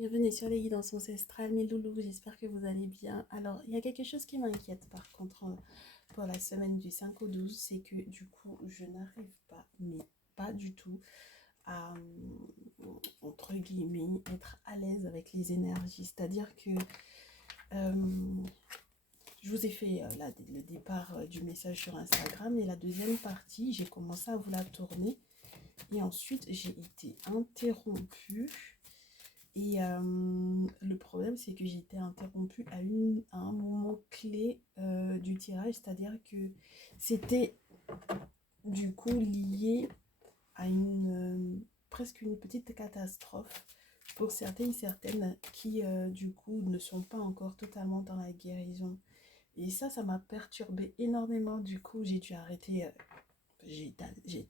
Bienvenue sur les guidances ancestrales, mes loulous, j'espère que vous allez bien. Alors, il y a quelque chose qui m'inquiète par contre pour la semaine du 5 au 12, c'est que du coup, je n'arrive pas, mais pas du tout, à, entre guillemets, être à l'aise avec les énergies. C'est-à-dire que euh, je vous ai fait le départ du message sur Instagram et la deuxième partie, j'ai commencé à vous la tourner et ensuite j'ai été interrompue. Et le problème, c'est que j'ai été interrompue à un moment clé du tirage, c'est-à-dire que c'était du coup lié à presque une petite catastrophe pour certaines qui du coup ne sont pas encore totalement dans la guérison. Et ça m'a perturbée énormément. Du coup, j'ai dû arrêter. J'ai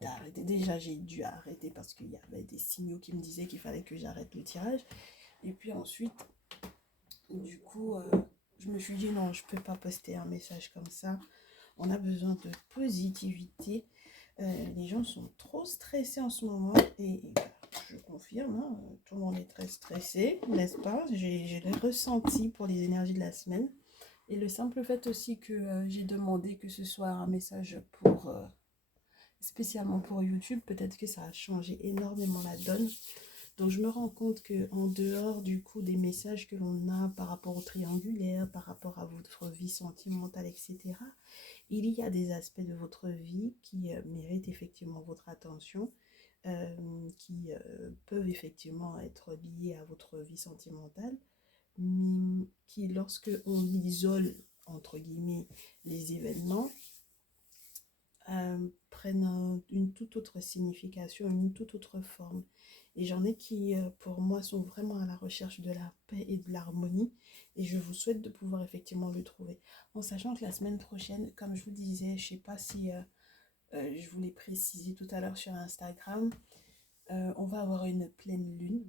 arrêté. Déjà, j'ai dû arrêter parce qu'il y avait des signaux qui me disaient qu'il fallait que j'arrête le tirage. Et puis ensuite, du coup, je me suis dit non, je peux pas poster un message comme ça. On a besoin de positivité. Les gens sont trop stressés en ce moment et je confirme, hein, tout le monde est très stressé, n'est-ce pas? J'ai les ressentis pour les énergies de la semaine. Et le simple fait aussi que j'ai demandé que ce soit un message spécialement pour YouTube, peut-être que ça a changé énormément la donne. Donc je me rends compte que en dehors du coup des messages que l'on a par rapport au triangulaire, par rapport à votre vie sentimentale, etc., il y a des aspects de votre vie qui méritent effectivement votre attention, qui peuvent effectivement être liés à votre vie sentimentale, mais qui lorsque on isole entre guillemets les événements, prennent une toute autre signification, une toute autre forme. Et j'en ai qui, pour moi, sont vraiment à la recherche de la paix et de l'harmonie. Et je vous souhaite de pouvoir effectivement le trouver. En sachant que la semaine prochaine, comme je vous disais, je ne sais pas si je vous l'ai précisé tout à l'heure sur Instagram, on va avoir une pleine lune.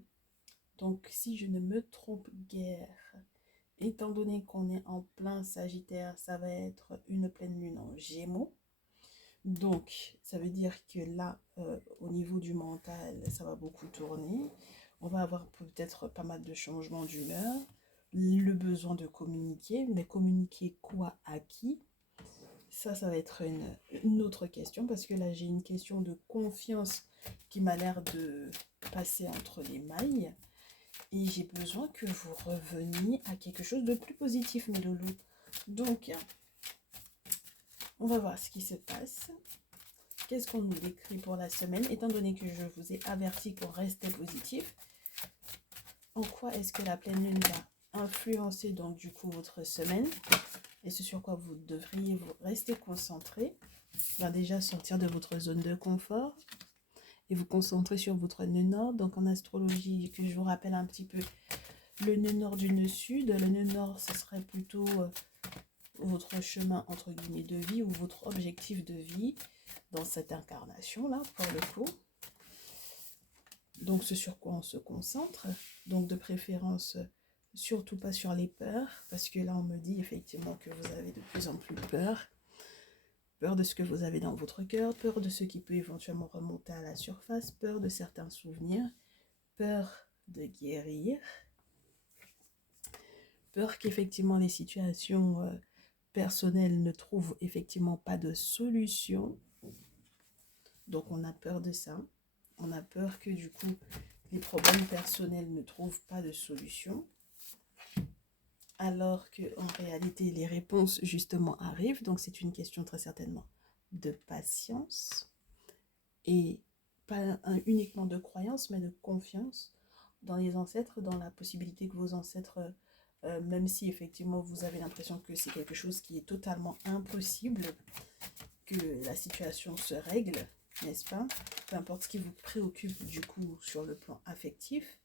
Donc, si je ne me trompe guère, étant donné qu'on est en plein Sagittaire, ça va être une pleine lune en Gémeaux. Donc, ça veut dire que là, au niveau du mental, ça va beaucoup tourner. On va avoir peut-être pas mal de changements d'humeur, le besoin de communiquer, mais communiquer quoi à qui? Ça va être une autre question parce que là, j'ai une question de confiance qui m'a l'air de passer entre les mailles et j'ai besoin que vous reveniez à quelque chose de plus positif, mes loulous. Donc, on va voir ce qui se passe. Qu'est-ce qu'on nous décrit pour la semaine, étant donné que je vous ai averti pour rester positif? En quoi est-ce que la pleine lune va influencer donc du coup votre semaine et ce sur quoi vous devriez vous rester concentré? Déjà sortir de votre zone de confort et vous concentrer sur votre nœud nord. Donc en astrologie, que je vous rappelle un petit peu, le nœud nord du nœud sud. Le nœud nord, ce serait plutôt votre chemin entre guillemets de vie ou votre objectif de vie dans cette incarnation là pour le coup. Donc ce sur quoi on se concentre, donc de préférence surtout pas sur les peurs, parce que là on me dit effectivement que vous avez de plus en plus peur, peur de ce que vous avez dans votre cœur, peur de ce qui peut éventuellement remonter à la surface, peur de certains souvenirs, peur de guérir, peur qu'effectivement les situations personnelles ne trouvent effectivement pas de solution, donc on a peur de ça, on a peur que du coup les problèmes personnels ne trouvent pas de solution, alors qu'en réalité, les réponses justement arrivent. Donc, c'est une question très certainement de patience et pas uniquement de croyance, mais de confiance dans les ancêtres, dans la possibilité que vos ancêtres, même si effectivement vous avez l'impression que c'est quelque chose qui est totalement impossible, que la situation se règle, n'est-ce pas? Peu importe ce qui vous préoccupe du coup sur le plan affectif,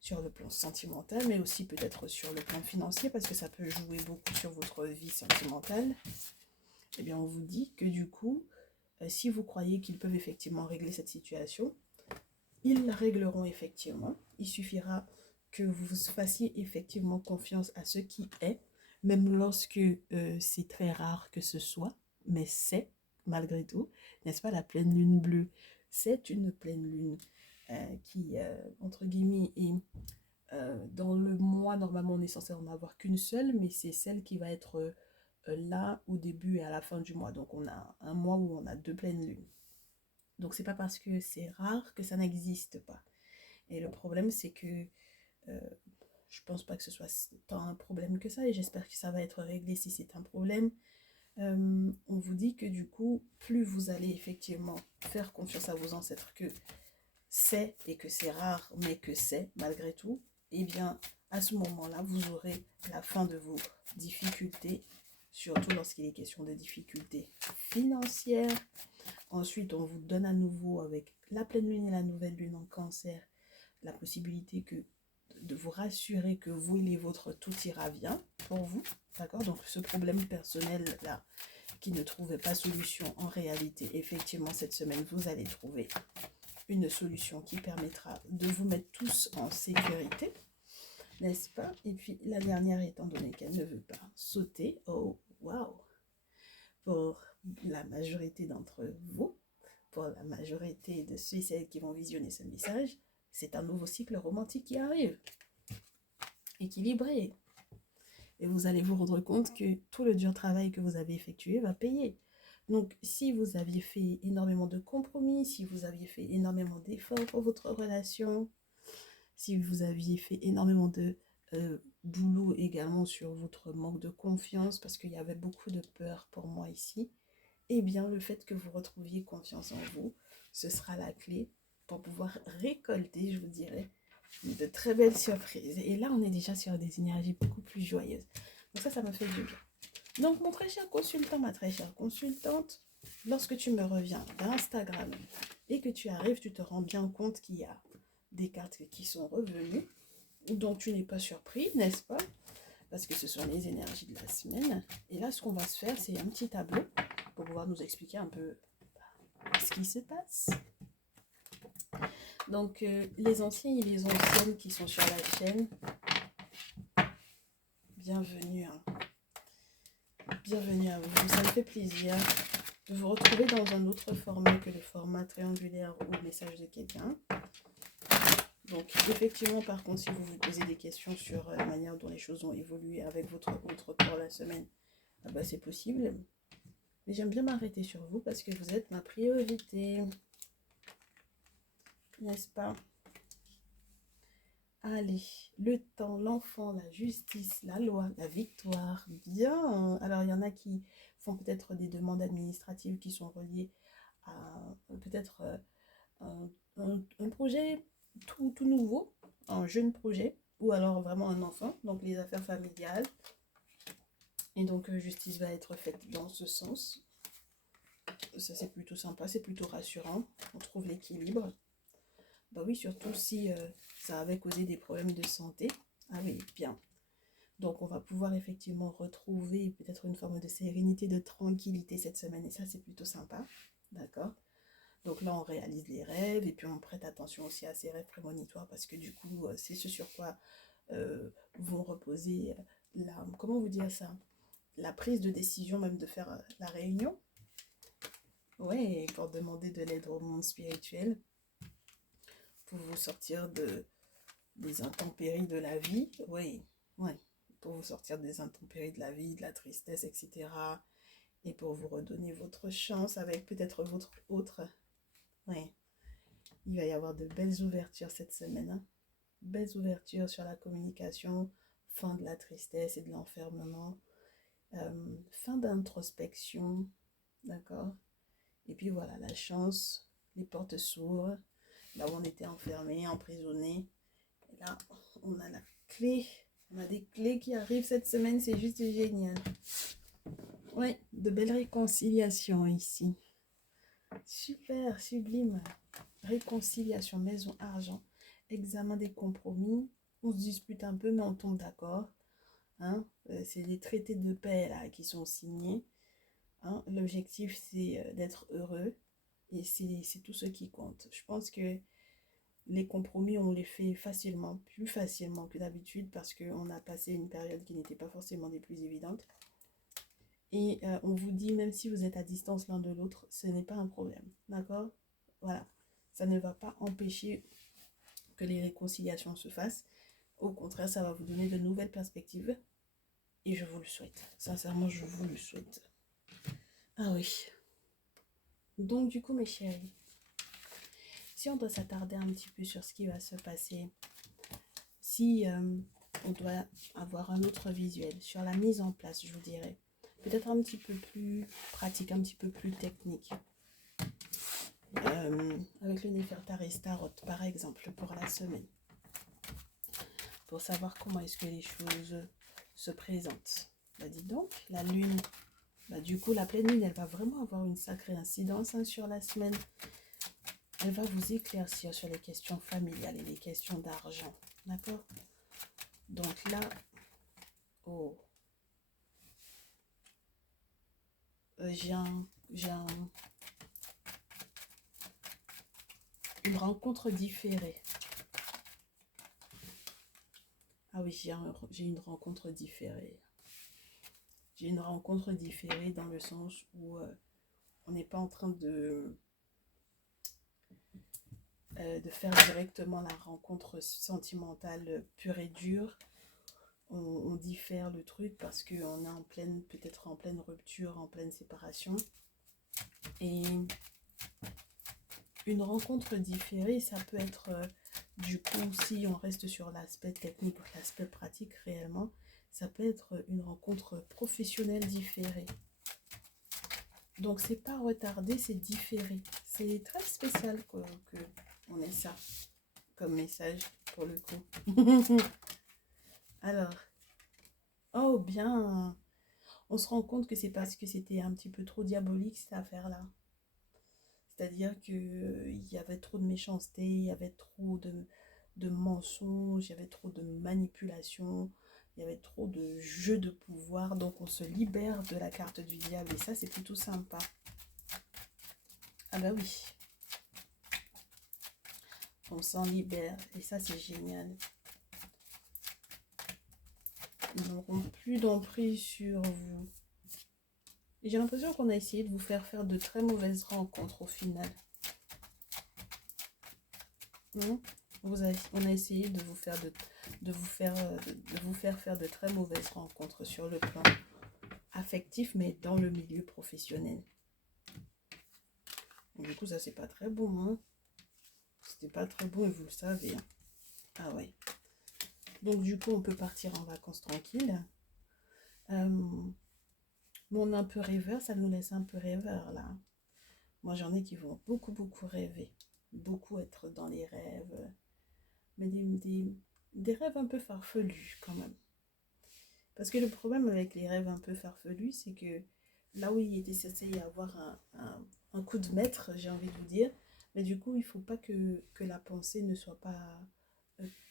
sur le plan sentimental, mais aussi peut-être sur le plan financier, parce que ça peut jouer beaucoup sur votre vie sentimentale, eh bien on vous dit que du coup, si vous croyez qu'ils peuvent effectivement régler cette situation, ils la régleront effectivement. Il suffira que vous fassiez effectivement confiance à ce qui est, même lorsque c'est très rare que ce soit, mais c'est malgré tout, n'est-ce pas, la pleine lune bleue. C'est une pleine lune qui, entre guillemets, est dans mois, normalement, on est censé en avoir qu'une seule, mais c'est celle qui va être là au début et à la fin du mois. Donc, on a un mois où on a 2 pleines lunes. Donc, c'est pas parce que c'est rare que ça n'existe pas. Et le problème, c'est que euh, je pense pas que ce soit tant un problème que ça, et j'espère que ça va être réglé si c'est un problème. On vous dit que du coup, plus vous allez effectivement faire confiance à vos ancêtres que c'est, et que c'est rare, mais que c'est malgré tout, et bien à ce moment-là, vous aurez la fin de vos difficultés, surtout lorsqu'il est question de difficultés financières. Ensuite, on vous donne à nouveau, avec la pleine lune et la nouvelle lune en cancer, la possibilité de vous rassurer que vous et les vôtres, tout ira bien pour vous. D'accord? Donc, ce problème personnel-là, qui ne trouvait pas solution, en réalité, effectivement, cette semaine, vous allez trouver une solution qui permettra de vous mettre tous en sécurité, n'est-ce pas? Et puis, la dernière, étant donné qu'elle ne veut pas sauter, oh, waouh! Pour la majorité d'entre vous, pour la majorité de ceux et celles qui vont visionner ce message, c'est un nouveau cycle romantique qui arrive, équilibré. Et vous allez vous rendre compte que tout le dur travail que vous avez effectué va payer. Donc, si vous aviez fait énormément de compromis, si vous aviez fait énormément d'efforts pour votre relation, si vous aviez fait énormément de boulot également sur votre manque de confiance, parce qu'il y avait beaucoup de peur pour moi ici, eh bien, le fait que vous retrouviez confiance en vous, ce sera la clé pour pouvoir récolter, je vous dirais, de très belles surprises. Et là, on est déjà sur des énergies beaucoup plus joyeuses. Donc ça me fait du bien. Donc, mon très cher consultant, ma très chère consultante, lorsque tu me reviens d'Instagram et que tu arrives, tu te rends bien compte qu'il y a des cartes qui sont revenues, dont tu n'es pas surpris, n'est-ce pas? Parce que ce sont les énergies de la semaine. Et là, ce qu'on va se faire, c'est un petit tableau pour pouvoir nous expliquer un peu ce qui se passe. Donc, les anciens et les anciennes qui sont sur la chaîne, bienvenue. Bienvenue à vous. Ça me fait plaisir de vous retrouver dans un autre format que le format triangulaire ou message de quelqu'un. Donc, effectivement, par contre, si vous vous posez des questions sur la manière dont les choses ont évolué avec votre autre pour la semaine, ah bah, c'est possible. Mais j'aime bien m'arrêter sur vous parce que vous êtes ma priorité. N'est-ce pas? Allez, le temps, l'enfant, la justice, la loi, la victoire. Bien. Alors, il y en a qui font peut-être des demandes administratives qui sont reliées à peut-être un projet tout nouveau, un jeune projet, ou alors vraiment un enfant, donc les affaires familiales. Et donc, justice va être faite dans ce sens. Ça, c'est plutôt sympa, c'est plutôt rassurant. On trouve l'équilibre. Bah oui, surtout si ça avait causé des problèmes de santé. Ah oui, bien. Donc, on va pouvoir effectivement retrouver peut-être une forme de sérénité, de tranquillité cette semaine. Et ça, c'est plutôt sympa. D'accord? Donc là, on réalise les rêves et puis on prête attention aussi à ces rêves prémonitoires parce que du coup, c'est ce sur quoi vont reposer comment vous dire ça? La prise de décision même de faire la réunion. Oui, pour demander de l'aide au monde spirituel, pour vous sortir des intempéries de la vie. Oui, pour vous sortir des intempéries de la vie, de la tristesse, etc. Et pour vous redonner votre chance avec peut-être votre autre. Oui, il va y avoir de belles ouvertures cette semaine. Hein. Belles ouvertures sur la communication, fin de la tristesse et de l'enfermement, fin d'introspection, d'accord? Et puis voilà, la chance, les portes s'ouvrent, là où on était enfermé, emprisonné. Et là, on a la clé, on a des clés qui arrivent cette semaine, c'est juste génial. Oui, de belles réconciliations ici. Super, sublime. Réconciliation, maison, argent, examen des compromis. On se dispute un peu, mais on tombe d'accord. Hein? C'est les traités de paix là, qui sont signés. Hein? L'objectif, c'est d'être heureux. Et c'est tout ce qui compte. Je pense que les compromis, on les fait facilement, plus facilement que d'habitude, parce qu'on a passé une période qui n'était pas forcément des plus évidentes. Et on vous dit, même si vous êtes à distance l'un de l'autre, ce n'est pas un problème. D'accord? Voilà. Ça ne va pas empêcher que les réconciliations se fassent. Au contraire, ça va vous donner de nouvelles perspectives. Et je vous le souhaite. Sincèrement, je vous le souhaite. Ah oui. Donc du coup, mes chéris, si on doit s'attarder un petit peu sur ce qui va se passer, si on doit avoir un autre visuel sur la mise en place, je vous dirais, peut-être un petit peu plus pratique, un petit peu plus technique, avec le Néfertari Tarot par exemple pour la semaine, pour savoir comment est-ce que les choses se présentent. Bah dites donc, la lune, bah du coup la pleine lune, elle va vraiment avoir une sacrée incidence sur la semaine. Elle va vous éclaircir sur les questions familiales et les questions d'argent, d'accord? Donc là, oh, j'ai une rencontre différée. Ah oui, j'ai une rencontre différée. J'ai une rencontre différée dans le sens où on n'est pas en train de faire directement la rencontre sentimentale pure et dure. On diffère le truc parce qu'on est en pleine, peut-être en pleine rupture, en pleine séparation. Et une rencontre différée, ça peut être du coup, si on reste sur l'aspect technique, l'aspect pratique réellement, ça peut être une rencontre professionnelle différée. Donc c'est pas retardé, c'est différé. C'est très spécial que on ait ça comme message pour le coup. Alors, oh bien, on se rend compte que c'est parce que c'était un petit peu trop diabolique cette affaire-là. C'est-à-dire qu'il y avait trop de méchanceté, il y avait trop de mensonges, il y avait trop de manipulation, il y avait trop de jeux de pouvoir. Donc on se libère de la carte du diable et ça c'est plutôt sympa. Ah bah oui, on s'en libère et ça c'est génial. Ils n'auront plus d'emprise sur vous. Et j'ai l'impression qu'on a essayé de vous faire faire de très mauvaises rencontres au final. On a essayé de vous faire de vous faire faire de très mauvaises rencontres sur le plan affectif, mais dans le milieu professionnel. Du coup, ça c'est pas très bon, hein. C'était pas très bon et vous le savez, hein. Ah ouais. Donc du coup, on peut partir en vacances tranquille. Mais on est un peu rêveur, ça nous laisse un peu rêveur là. Moi, j'en ai qui vont beaucoup, beaucoup rêver. Beaucoup être dans les rêves. Mais des rêves un peu farfelus quand même. Parce que le problème avec les rêves un peu farfelus, c'est que là où il était censé y avoir un coup de maître, j'ai envie de vous dire, mais du coup, il ne faut pas que la pensée ne soit pas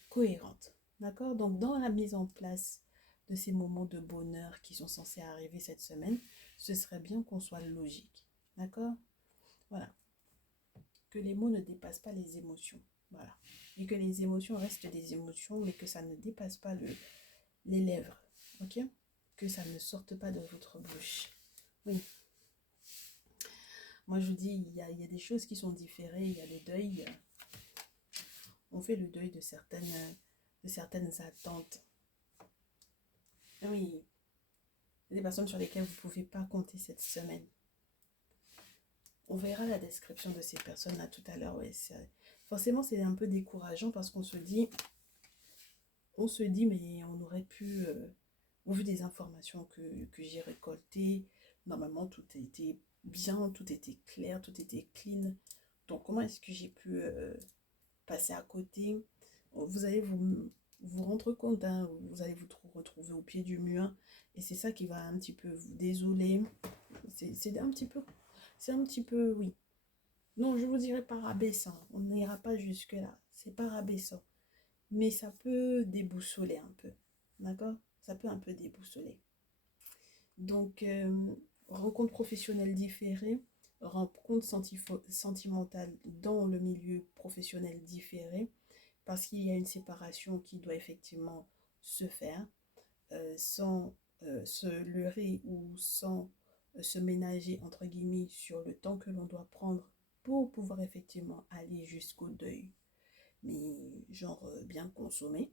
cohérente. D'accord? Donc, dans la mise en place de ces moments de bonheur qui sont censés arriver cette semaine, ce serait bien qu'on soit logique. D'accord? Voilà. Que les mots ne dépassent pas les émotions. Voilà. Et que les émotions restent des émotions, mais que ça ne dépasse pas les lèvres. Ok? Que ça ne sorte pas de votre bouche. Oui. Moi, je vous dis, il y a des choses qui sont différées. Il y a le deuil. On fait le deuil de certaines attentes. Oui. Il y a des personnes sur lesquelles vous ne pouvez pas compter cette semaine. On verra la description de ces personnes-là tout à l'heure. Ouais, forcément, c'est un peu décourageant parce qu'on se dit, mais on aurait pu, au vu des informations que j'ai récoltées, normalement tout était bien, tout était clair, tout était clean. Donc comment est-ce que j'ai pu passer à côté? Vous allez vous rendre compte, hein, vous allez vous retrouver au pied du mur et c'est ça qui va un petit peu vous désoler. C'est un petit peu, oui. Non, je vous dirais pas rabaissant, on n'ira pas jusque-là, c'est pas rabaissant. Mais ça peut déboussoler un peu, d'accord? Ça peut un peu déboussoler. Donc, rencontre professionnelle différée, rencontre sentimentale dans le milieu professionnel différé, parce qu'il y a une séparation qui doit effectivement se faire sans se leurrer ou sans se ménager, entre guillemets, sur le temps que l'on doit prendre pour pouvoir effectivement aller jusqu'au deuil, mais genre bien consommé,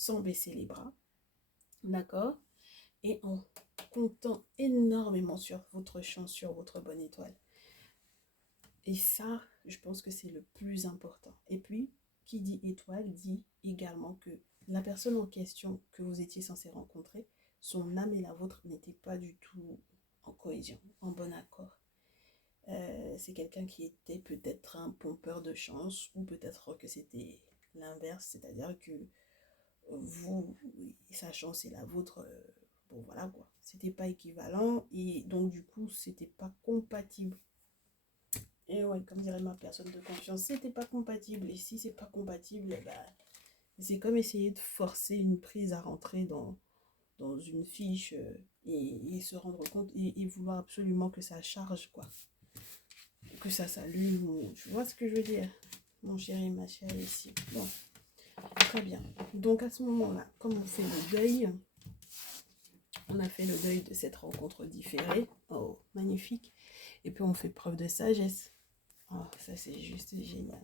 sans baisser les bras, d'accord? Et en comptant énormément sur votre chance, sur votre bonne étoile. Et ça, je pense que c'est le plus important. Et puis, qui dit étoile dit également que la personne en question que vous étiez censé rencontrer, son âme et la vôtre n'étaient pas du tout en cohésion, en bon accord. C'est quelqu'un qui était peut-être un pompeur de chance, ou peut-être que c'était l'inverse, c'est-à-dire que vous, sa chance et la vôtre, bon voilà quoi, c'était pas équivalent, et donc du coup, c'était pas compatible. Et ouais, comme dirait ma personne de confiance, c'était pas compatible. Et si c'est pas compatible, bah, c'est comme essayer de forcer une prise à rentrer dans une fiche et se rendre compte et vouloir absolument que ça charge, quoi. Que ça s'allume, ou tu vois ce que je veux dire, mon chéri, ma chérie, ici. Bon, très bien. Donc à ce moment-là, comme on fait le deuil, on a fait le deuil de cette rencontre différée. Oh, magnifique. Et puis on fait preuve de sagesse. Oh, ça c'est juste génial.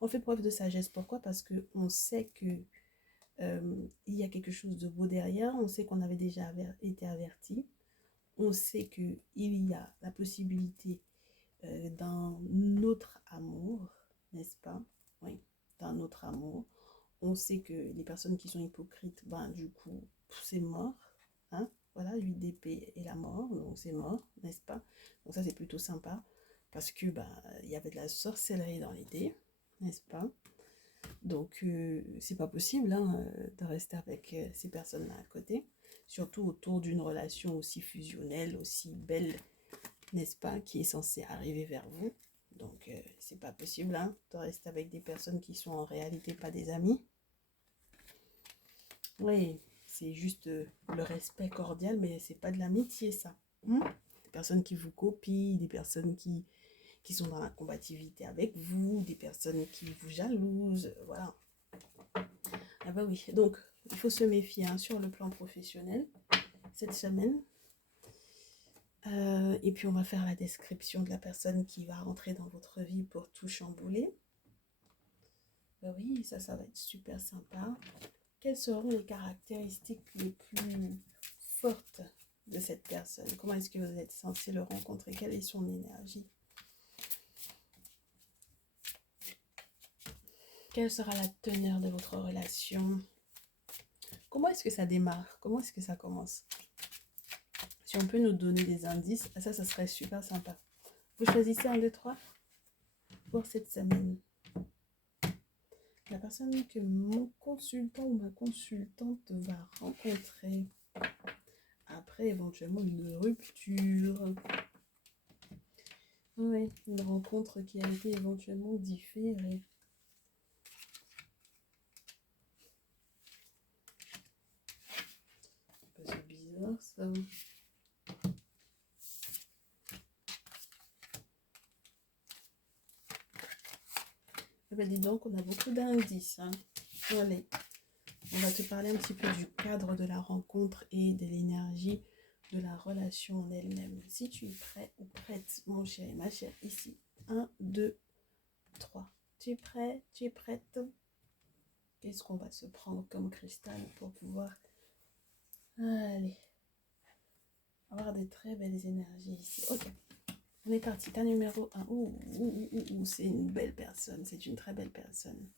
On fait preuve de sagesse. Pourquoi? Parce qu'on sait que il y a quelque chose de beau derrière. On sait qu'on avait déjà été averti. On sait qu'il y a la possibilité d'un autre amour, n'est-ce pas? Oui, d'un autre amour. On sait que les personnes qui sont hypocrites, ben du coup, c'est mort. Hein? Voilà, 8 d'épée et la mort, donc c'est mort, n'est-ce pas? Donc ça c'est plutôt sympa, parce que ben, il y avait de la sorcellerie dans l'idée, n'est-ce pas? Donc c'est pas possible hein, de rester avec ces personnes-là à côté, surtout autour d'une relation aussi fusionnelle, aussi belle, n'est-ce pas, qui est censée arriver vers vous. Donc c'est pas possible hein, de rester avec des personnes qui sont en réalité pas des amis. Oui, c'est juste le respect cordial, mais c'est pas de l'amitié, ça. Des personnes qui vous copient, des personnes qui sont dans la combativité avec vous, des personnes qui vous jalousent, voilà. Ah bah oui, donc il faut se méfier hein, sur le plan professionnel cette semaine. Et puis on va faire la description de la personne qui va rentrer dans votre vie pour tout chambouler. Bah oui, ça va être super sympa. Quelles seront les caractéristiques les plus fortes de cette personne? Comment est-ce que vous êtes censé le rencontrer? Quelle est son énergie? Quelle sera la teneur de votre relation? Comment est-ce que ça démarre? Comment est-ce que ça commence? Si on peut nous donner des indices, ça serait super sympa. Vous choisissez un, deux, trois pour cette semaine. La personne que mon consultant ou ma consultante va rencontrer après éventuellement une rupture. Oui, une rencontre qui a été éventuellement différée. C'est bizarre ça. Eh ben dis donc, on a beaucoup d'indices. Hein. Allez, on va te parler un petit peu du cadre de la rencontre et de l'énergie de la relation en elle-même. Si tu es prêt ou prête, mon chéri, ma chère, ici. 1, 2, 3. Tu es prêt? Tu es prête? Qu'est-ce qu'on va se prendre comme cristal pour pouvoir aller avoir de très belles énergies ici. Ok, on est parti. Ta numéro 1. C'est une belle personne. C'est une très belle personne.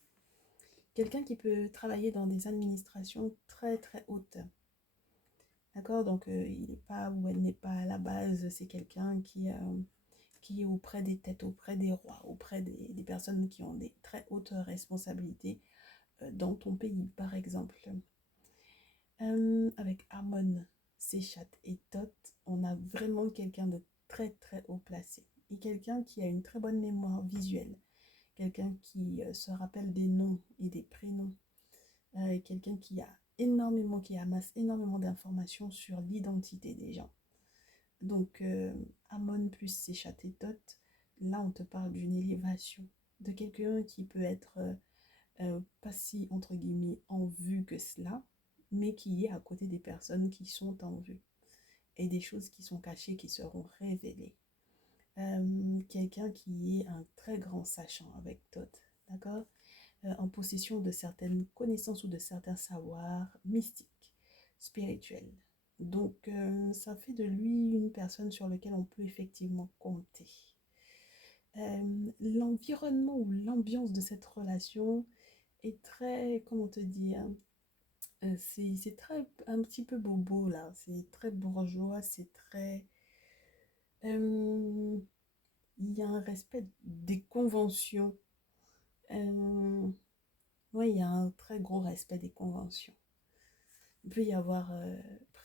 Quelqu'un qui peut travailler dans des administrations très très hautes. D'accord? Donc, il n'est pas ou elle n'est pas à la base. C'est quelqu'un qui est auprès des têtes, auprès des rois, auprès des personnes qui ont des très hautes responsabilités dans ton pays, par exemple. Avec Amon, Séchat et Tot, on a vraiment quelqu'un de très très haut placé. Et quelqu'un qui a une très bonne mémoire visuelle. Quelqu'un qui se rappelle des noms et des prénoms. Quelqu'un qui amasse énormément d'informations sur l'identité des gens. Donc, Amon plus Séchat et Tot, là on te parle d'une élévation. De quelqu'un qui peut être pas si, entre guillemets, en vue que cela, mais qui est à côté des personnes qui sont en vue. Et des choses qui sont cachées, qui seront révélées. Quelqu'un qui est un très grand sachant avec Tot, d'accord? en possession de certaines connaissances ou de certains savoirs mystiques, spirituels. Donc, ça fait de lui une personne sur laquelle on peut effectivement compter. L'environnement ou l'ambiance de cette relation est très, comment te dire, c'est très, un petit peu bobo là, c'est très bourgeois, c'est très... il y a un respect des conventions. Oui, il y a un très gros respect des conventions. Il peut y avoir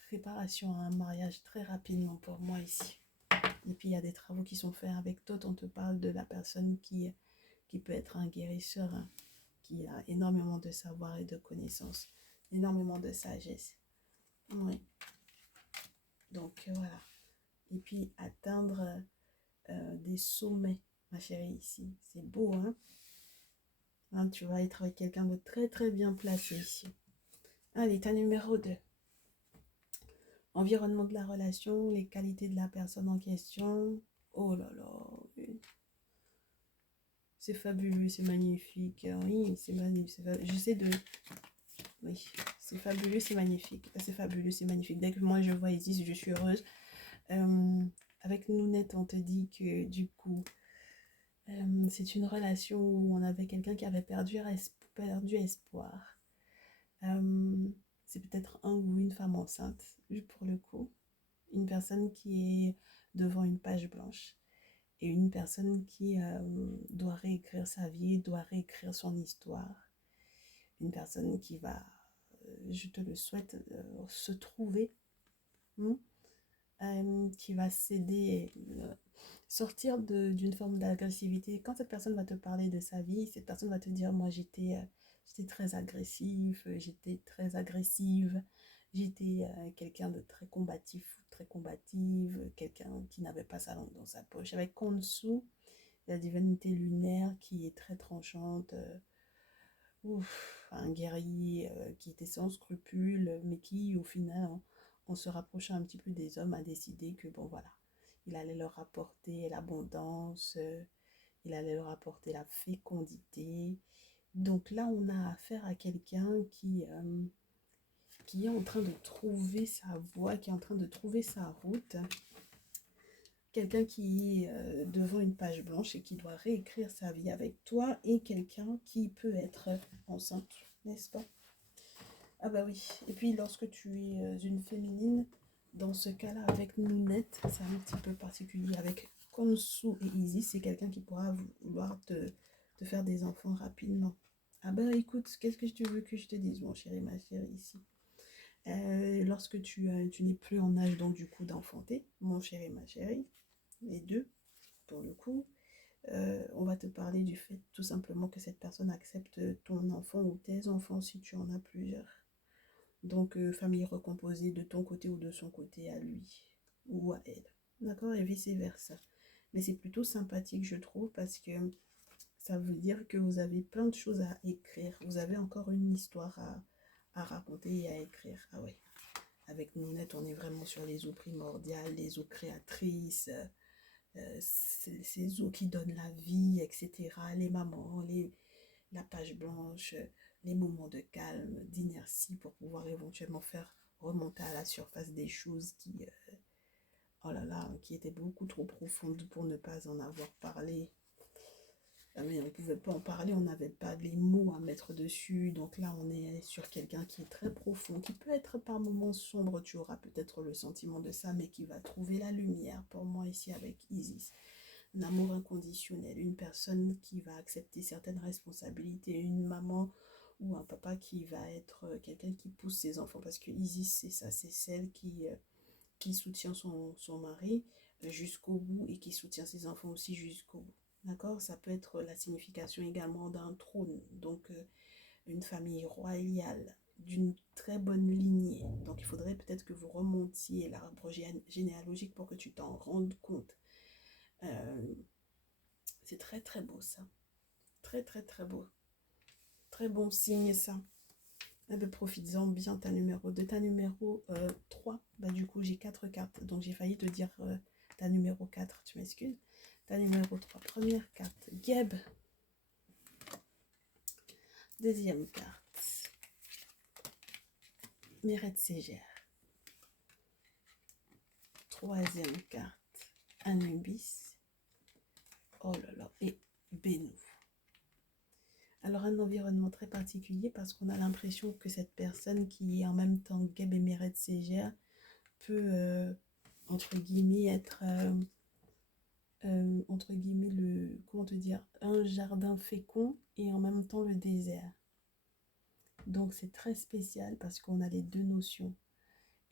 préparation à un mariage très rapidement pour moi ici. Et puis il y a des travaux qui sont faits avec toi. On te parle de la personne qui peut être un guérisseur, hein, qui a énormément de savoir et de connaissances, énormément de sagesse. Oui. Donc voilà. Et puis atteindre des sommets, ma chérie, ici. C'est beau, hein? Hein, tu vas être avec quelqu'un de très très bien placé ici. Allez, ta numéro 2. Environnement de la relation, les qualités de la personne en question. Oh là là, c'est fabuleux, c'est magnifique. Oui, c'est magnifique. Je sais de... Oui, c'est fabuleux, c'est magnifique. C'est fabuleux, c'est magnifique. Dès que moi je vois Isis, je suis heureuse. Avec Nounette, on te dit que du coup, c'est une relation où on avait quelqu'un qui avait perdu espoir. C'est peut-être un ou une femme enceinte, pour le coup. Une personne qui est devant une page blanche. Et une personne qui doit réécrire sa vie, doit réécrire son histoire. Une personne qui va, je te le souhaite, se trouver, qui va céder, sortir d'une forme d'agressivité. Quand cette personne va te parler de sa vie, cette personne va te dire, moi j'étais très agressif, j'étais très agressive, j'étais quelqu'un de très combatif, très combative, quelqu'un qui n'avait pas sa langue dans sa poche. Avec Konsu, la divinité lunaire qui est très tranchante, un guerrier qui était sans scrupules, mais qui au final, en se rapprochant un petit peu des hommes, a décidé que bon voilà, il allait leur apporter l'abondance, il allait leur apporter la fécondité. Donc là, on a affaire à quelqu'un qui est en train de trouver sa voie, qui est en train de trouver sa route. Quelqu'un qui est devant une page blanche et qui doit réécrire sa vie avec toi, et quelqu'un qui peut être enceinte, n'est-ce pas? Ah bah oui. Et puis lorsque tu es une féminine, dans ce cas-là, avec Nounette, c'est un petit peu particulier. Avec Konsu et Isis, c'est quelqu'un qui pourra vouloir te faire des enfants rapidement. Ah bah écoute, qu'est-ce que tu veux que je te dise, mon chéri, ma chérie, ici? Lorsque tu n'es plus en âge, donc du coup, d'enfanter, mon chéri, ma chérie, les deux, pour le coup, on va te parler du fait tout simplement que cette personne accepte ton enfant ou tes enfants si tu en as plusieurs. Donc, famille recomposée de ton côté ou de son côté à lui ou à elle. D'accord? Et vice-versa. Mais c'est plutôt sympathique, je trouve, parce que ça veut dire que vous avez plein de choses à écrire. Vous avez encore une histoire à raconter et à écrire. Ah ouais. Avec Nounette, on est vraiment sur les eaux primordiales, les eaux créatrices, ces eaux qui donnent la vie, etc. Les mamans, la page blanche, les moments de calme, d'inertie pour pouvoir éventuellement faire remonter à la surface des choses qui, oh là là, qui étaient beaucoup trop profondes pour ne pas en avoir parlé. Mais on ne pouvait pas en parler, on n'avait pas les mots à mettre dessus. Donc là, on est sur quelqu'un qui est très profond, qui peut être par moments sombre, tu auras peut-être le sentiment de ça, mais qui va trouver la lumière pour moi ici avec Isis. Un amour inconditionnel, une personne qui va accepter certaines responsabilités, une maman ou un papa qui va être quelqu'un qui pousse ses enfants, parce que Isis, c'est ça, c'est celle qui soutient son mari jusqu'au bout et qui soutient ses enfants aussi jusqu'au bout. D'accord? Ça peut être la signification également d'un trône, donc une famille royale, d'une très bonne lignée. Donc il faudrait peut-être que vous remontiez l'arbre généalogique pour que tu t'en rendes compte. C'est très très beau ça. Très très très beau. Très bon signe ça. Eh bien, profites-en bien ta numéro 2. Ta numéro 3, bah, du coup j'ai 4 cartes. Donc j'ai failli te dire ta numéro 4, tu m'excuses. Ta numéro 3, première carte, Geb. Deuxième carte. Mérette Ségère. Troisième carte. Anubis. Oh là là. Et Bénou. Alors un environnement très particulier parce qu'on a l'impression que cette personne qui est en même temps Geb et Mérette Ségère peut, entre guillemets, être, entre guillemets, comment te dire, un jardin fécond et en même temps le désert. Donc c'est très spécial parce qu'on a les deux notions.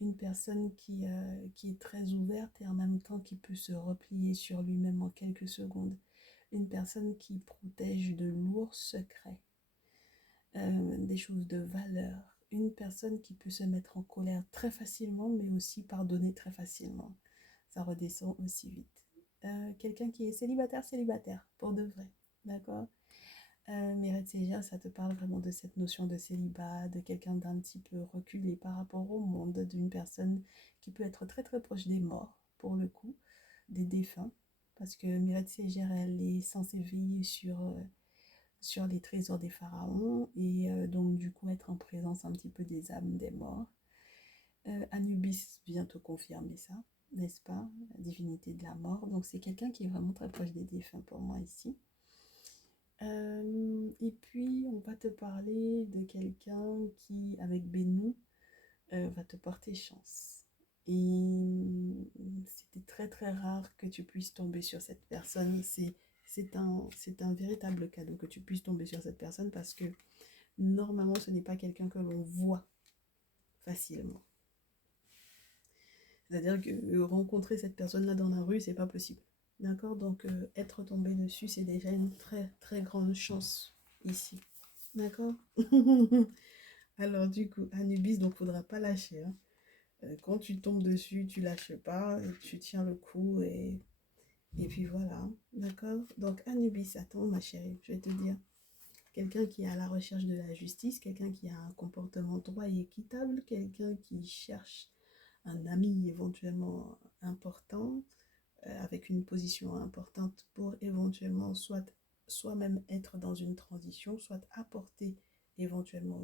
Une personne qui est très ouverte et en même temps qui peut se replier sur lui-même en quelques secondes. Une personne qui protège de lourds secrets, des choses de valeur. Une personne qui peut se mettre en colère très facilement, mais aussi pardonner très facilement. Ça redescend aussi vite. Quelqu'un qui est célibataire, pour de vrai, d'accord. Mérette Ségère, ça te parle vraiment de cette notion de célibat, de quelqu'un d'un petit peu reculé par rapport au monde, d'une personne qui peut être très très proche des morts, pour le coup, des défunts, parce que Mérette Ségère, elle est censée veiller sur les trésors des pharaons, et donc du coup être en présence un petit peu des âmes des morts. Anubis vient te confirmer ça, n'est-ce pas? La divinité de la mort, donc c'est quelqu'un qui est vraiment très proche des défunts pour moi ici. Et puis, on va te parler de quelqu'un qui, avec Bénou, va te porter chance. Et c'était très très rare que tu puisses tomber sur cette personne. C'est un véritable cadeau que tu puisses tomber sur cette personne parce que normalement, ce n'est pas quelqu'un que l'on voit facilement. C'est-à-dire que rencontrer cette personne-là dans la rue, c'est pas possible. D'accord? Donc, être tombé dessus, c'est déjà une très très grande chance ici. D'accord? Alors, du coup, Anubis, donc, faudra pas lâcher. Hein. Quand tu tombes dessus, tu lâches pas, tu tiens le coup et puis voilà. D'accord? Donc, Anubis, attends, ma chérie, je vais te dire. Quelqu'un qui est à la recherche de la justice, quelqu'un qui a un comportement droit et équitable, quelqu'un qui cherche un ami éventuellement important, avec une position importante pour éventuellement soit même être dans une transition, soit apporter éventuellement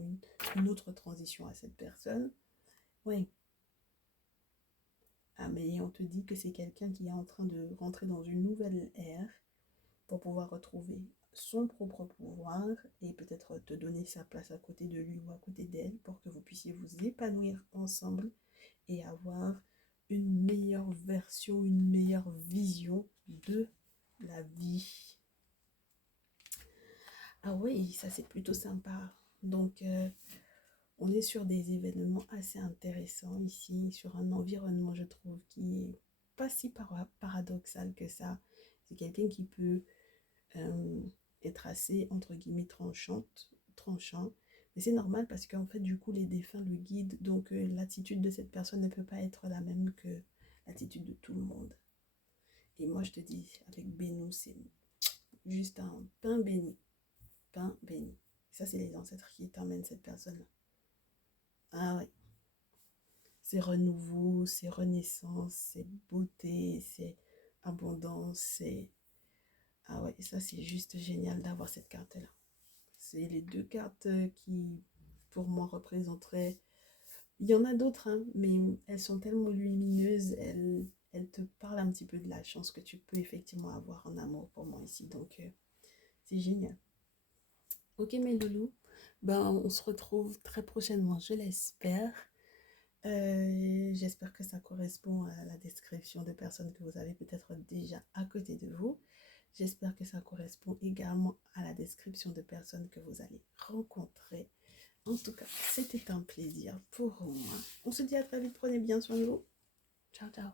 une autre transition à cette personne. Oui. Ah, mais on te dit que c'est quelqu'un qui est en train de rentrer dans une nouvelle ère pour pouvoir retrouver son propre pouvoir et peut-être te donner sa place à côté de lui ou à côté d'elle pour que vous puissiez vous épanouir ensemble et avoir une meilleure version, une meilleure vision de la vie. Ah oui, ça c'est plutôt sympa. Donc, on est sur des événements assez intéressants ici, sur un environnement, je trouve, qui est pas si paradoxal que ça. C'est quelqu'un qui peut euh, être assez, entre guillemets, tranchant. Mais c'est normal parce qu'en fait, du coup, les défunts le guident. Donc, l'attitude de cette personne ne peut pas être la même que l'attitude de tout le monde. Et moi, je te dis, avec Bénou, c'est juste un pain béni. Pain béni. Ça, c'est les ancêtres qui t'emmènent cette personne-là. Ah ouais. C'est renouveau, c'est renaissance, c'est beauté, c'est abondance, c'est... Ah ouais, ça, c'est juste génial d'avoir cette carte-là. C'est les deux cartes qui, pour moi, représenteraient... Il y en a d'autres, hein, mais elles sont tellement lumineuses, elles te parlent un petit peu de la chance que tu peux effectivement avoir en amour pour moi ici. Donc, c'est génial. Ok, mes loulous, ben, on se retrouve très prochainement, je l'espère. J'espère que ça correspond à la description de personnes que vous avez peut-être déjà à côté de vous. J'espère que ça correspond également à la description de personnes que vous allez rencontrer. En tout cas, c'était un plaisir pour moi. On se dit à très vite. Prenez bien soin de vous. Ciao, ciao.